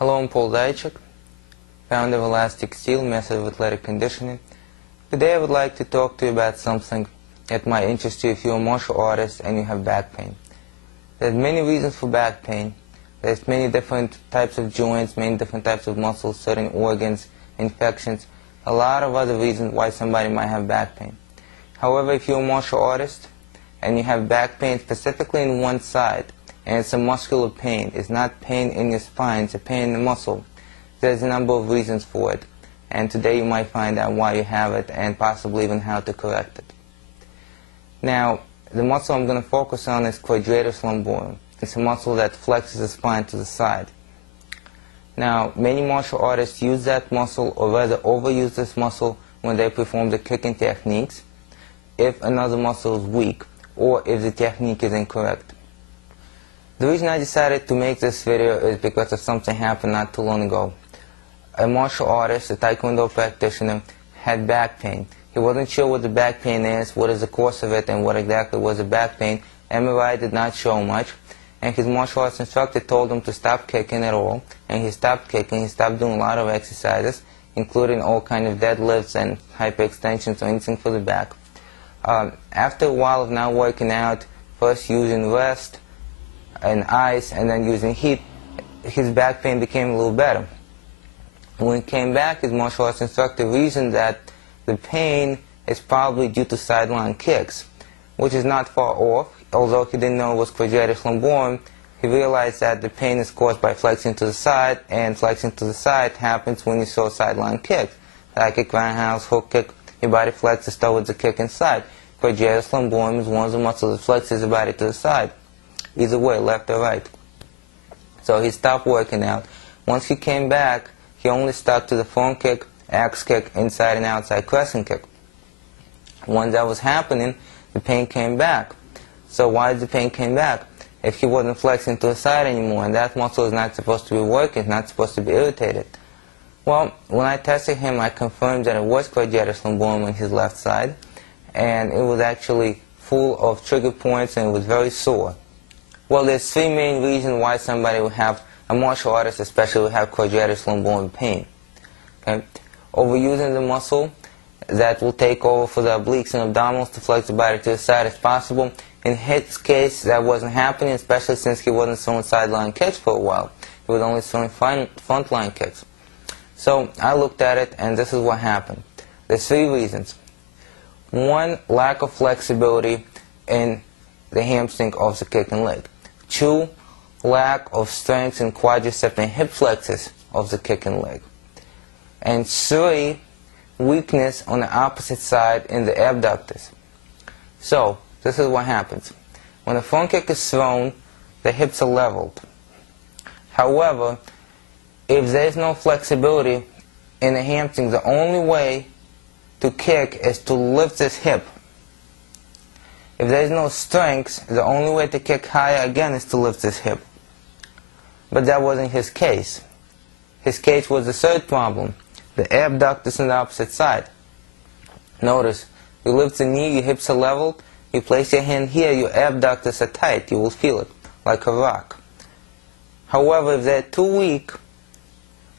Hello, I'm Paul Zaychuk, founder of Elastic Steel, method of athletic conditioning. Today I would like to talk to you about something that might interest you if you're a martial artist and you have back pain. There's many reasons for back pain. There's many different types of joints, many different types of muscles, certain organs, infections, a lot of other reasons why somebody might have back pain. However, if you're a martial artist and you have back pain specifically in one side, and it's a muscular pain, it's not pain in your spine, it's a pain in the muscle, there's a number of reasons for it. And today you might find out why you have it and possibly even how to correct it. Now, the muscle I'm going to focus on is quadratus lumborum. It's a muscle that flexes the spine to the side. Now, many martial artists use that muscle, or rather overuse this muscle, when they perform the kicking techniques, if another muscle is weak, or if the technique is incorrect. The reason I decided to make this video is because of something happened not too long ago. A martial artist, a Tae Kwon practitioner, had back pain. He wasn't sure what the back pain is, what is the cause of it, and what exactly was the back pain. MRI did not show much, and his martial arts instructor told him to stop kicking at all, and he stopped kicking. He stopped doing a lot of exercises, including all kinds of deadlifts and hyperextensions or anything for the back. After a while of not working out, first using rest and ice and then using heat, his back pain became a little better. When he came back, his martial arts instructor reasoned that the pain is probably due to sideline kicks, which is not far off. Although he didn't know it was quadratus lumborum, he realized that the pain is caused by flexing to the side, and flexing to the side happens when you throw sideline kicks. High kick, roundhouse, hook kick, your body flexes towards the kick inside. Quadratus lumborum is one of the muscles that flexes the body to the side, either way, left or right. So he stopped working out. Once he came back, he only stuck to the front kick, axe kick, inside and outside crescent kick. Once that was happening, the pain came back. So why did the pain come back? If he wasn't flexing to the side anymore, and that muscle is not supposed to be working, it's not supposed to be irritated. Well, when I tested him, I confirmed that it was quadratus lumborum on his left side, and it was actually full of trigger points and it was very sore. Well, there's three main reasons why somebody would have, a martial artist especially, would have quadratus lumborum pain. Okay? Overusing the muscle, that will take over for the obliques and abdominals to flex the body to the side as possible. In his case, that wasn't happening, especially since he wasn't throwing sideline kicks for a while. He was only throwing frontline kicks. So I looked at it, and this is what happened. There's three reasons. One, lack of flexibility in the hamstring of the kicking leg. Two, lack of strength in quadricep and hip flexors of the kicking leg. And three, weakness on the opposite side in the abductors. So, this is what happens. When a front kick is thrown, the hips are leveled. However, if there's no flexibility in the hamstring, the only way to kick is to lift this hip. If there's no strength, the only way to kick higher again is to lift this hip. But that wasn't his case. His case was the third problem, the abductors on the opposite side. Notice, you lift the knee, your hips are leveled, you place your hand here, your abductors are tight, you will feel it, like a rock. However, if they're too weak,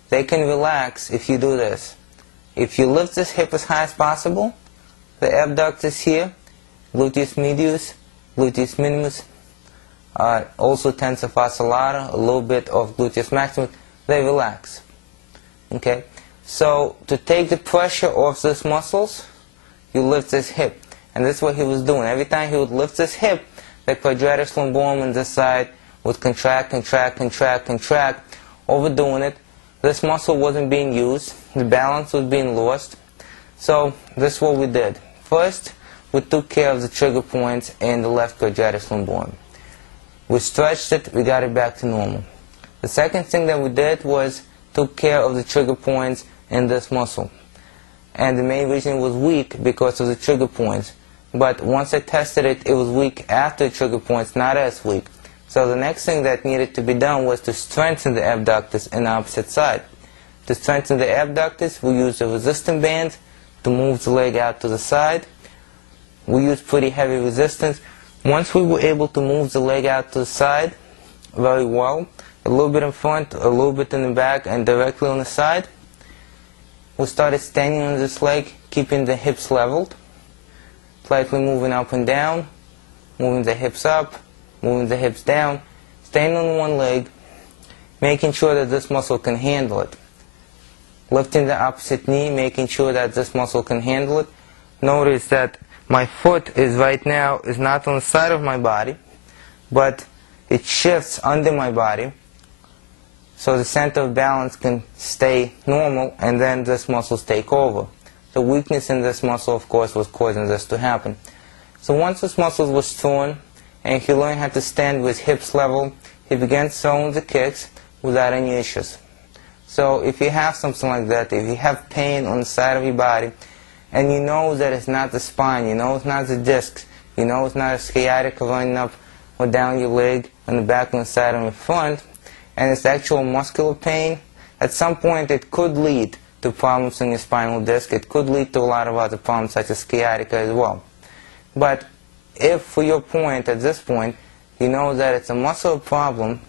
they can relax if you do this. If you lift this hip as high as possible, the abductors here, gluteus medius, gluteus minimus, also tensor fasciae lata, a little bit of gluteus maximus, they relax. Okay? So, to take the pressure off these muscles, you lift this hip. And that's what he was doing. Every time he would lift this hip, the quadratus lumborum on this side would contract, contract, contract, contract, overdoing it. This muscle wasn't being used. The balance was being lost. So, this is what we did. First, we took care of the trigger points in the left quadratus lumborum. We stretched it, we got it back to normal. The second thing that we did was took care of the trigger points in this muscle. And the main reason it was weak because of the trigger points. But once I tested it, it was weak after the trigger points, not as weak. So the next thing that needed to be done was to strengthen the abductors in the opposite side. To strengthen the abductors, we used a resistance band to move the leg out to the side. We used pretty heavy resistance. Once we were able to move the leg out to the side very well, a little bit in front, a little bit in the back, and directly on the side. We started standing on this leg, keeping the hips leveled, slightly moving up and down, moving the hips up, moving the hips down, staying on one leg, making sure that this muscle can handle it. Lifting the opposite knee, making sure that this muscle can handle it. Notice that my foot is right now is not on the side of my body, but it shifts under my body, so the center of balance can stay normal, and then this muscles take over. The weakness in this muscle, of course, was causing this to happen. So once this muscle was torn, and he learned how to stand with hips level, he began throwing the kicks without any issues. So if you have something like that, if you have pain on the side of your body, and you know that it's not the spine, you know it's not the discs, you know it's not a sciatica running up or down your leg, on the back, on the side, on the front, and it's actual muscular pain, at some point it could lead to problems in your spinal disc. It could lead to a lot of other problems such as sciatica as well. But if, for your point, at this point, you know that it's a muscle problem,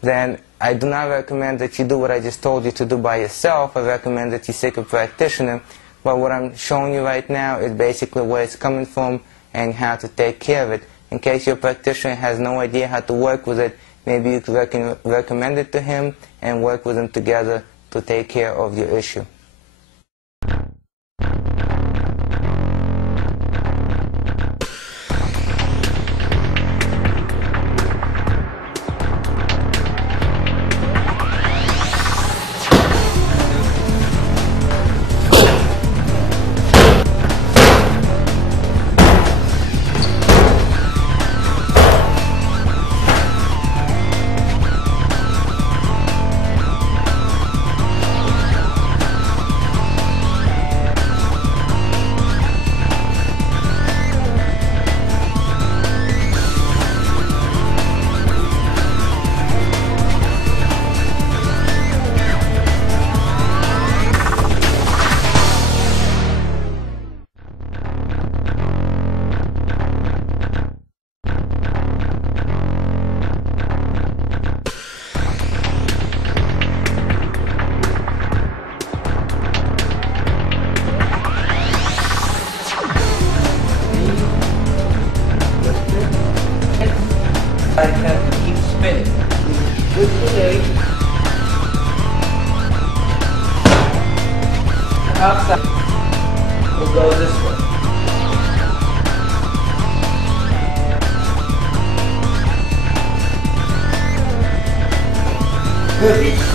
then I do not recommend that you do what I just told you to do by yourself. I recommend that you seek a practitioner. But what I'm showing you right now is basically where it's coming from and how to take care of it. In case your practitioner has no idea how to work with it, maybe you could recommend it to him and work with him together to take care of your issue. I have to keep spinning. With the leg, outside will go this way. Good.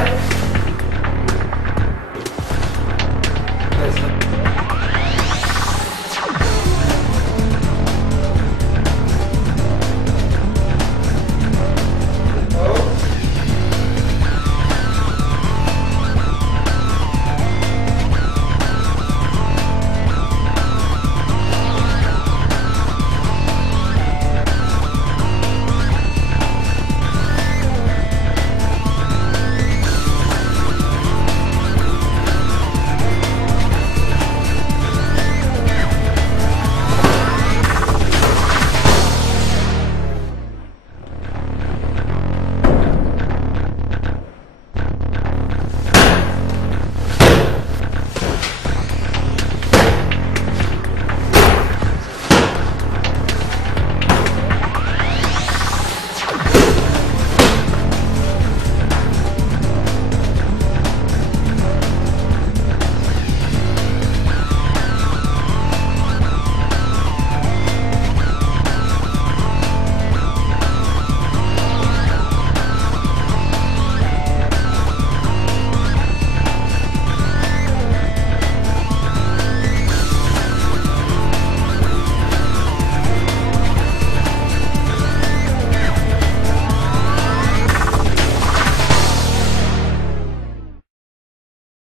Right.